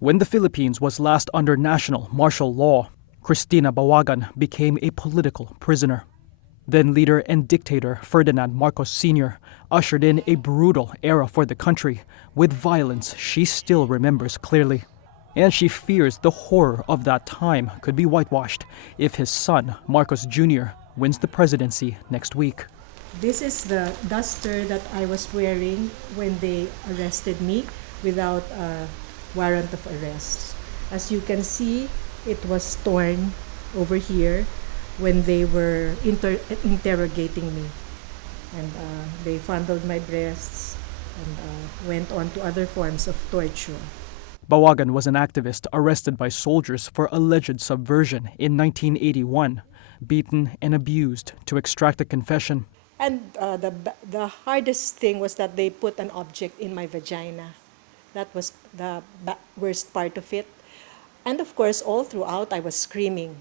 When the Philippines was last under national martial law, Cristina Bawagan became a political prisoner. Then leader and dictator Ferdinand Marcos Sr. ushered in a brutal era for the country with violence she still remembers clearly. And she fears the horror of that time could be whitewashed if his son, Marcos Jr., wins the presidency next week. This is the duster that I was wearing when they arrested me without a warrant of arrest. As you can see, it was torn over here when they were interrogating me. And they fondled my breasts and went on to other forms of torture. Bawagan was an activist arrested by soldiers for alleged subversion in 1981, beaten and abused to extract a confession. And the hardest thing was that they put an object in my vagina. That was the worst part of it. And of course, all throughout, I was screaming.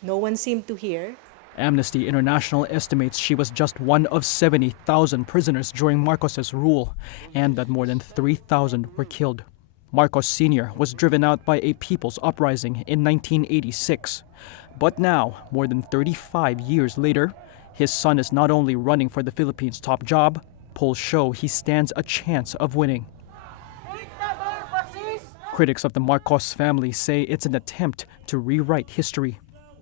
No one seemed to hear. Amnesty International estimates she was just one of 70,000 prisoners during Marcos's rule, and that more than 3,000 were killed. Marcos Sr. was driven out by a people's uprising in 1986. But now, more than 35 years later, his son is not only running for the Philippines' top job, polls show he stands a chance of winning. Critics of the Marcos family say it's an attempt to rewrite history.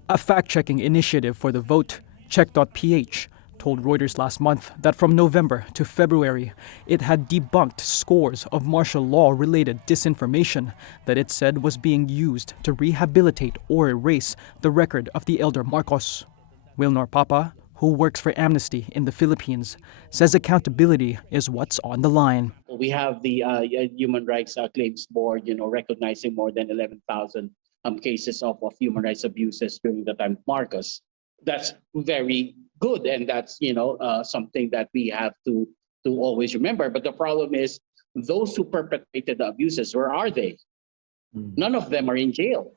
A fact-checking initiative for the vote, Check.ph, told Reuters last month that from November to February, it had debunked scores of martial law-related disinformation that it said was being used to rehabilitate or erase the record of the elder Marcos. Wilnor Papa, who works for Amnesty in the Philippines, says accountability is what's on the line. We have the Human Rights Claims Board, recognizing more than 11,000 cases of human rights abuses during the time of Marcos. That's very good, and that's something that we have to always remember. But the problem is, those who perpetrated the abuses, where are they? None of them are in jail.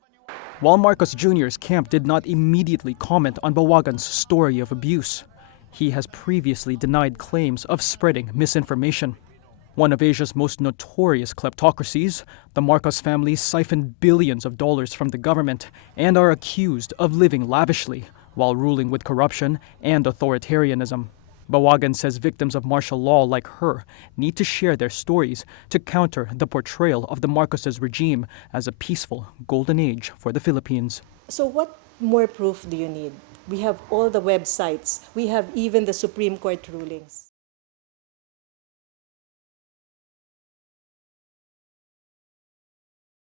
While Marcos Jr.'s camp did not immediately comment on Bawagan's story of abuse, he has previously denied claims of spreading misinformation. One of Asia's most notorious kleptocracies, the Marcos family siphoned billions of dollars from the government and are accused of living lavishly while ruling with corruption and authoritarianism. Bawagan says victims of martial law like her need to share their stories to counter the portrayal of the Marcoses regime as a peaceful golden age for the Philippines. So what more proof do you need? We have all the websites. We have even the Supreme Court rulings.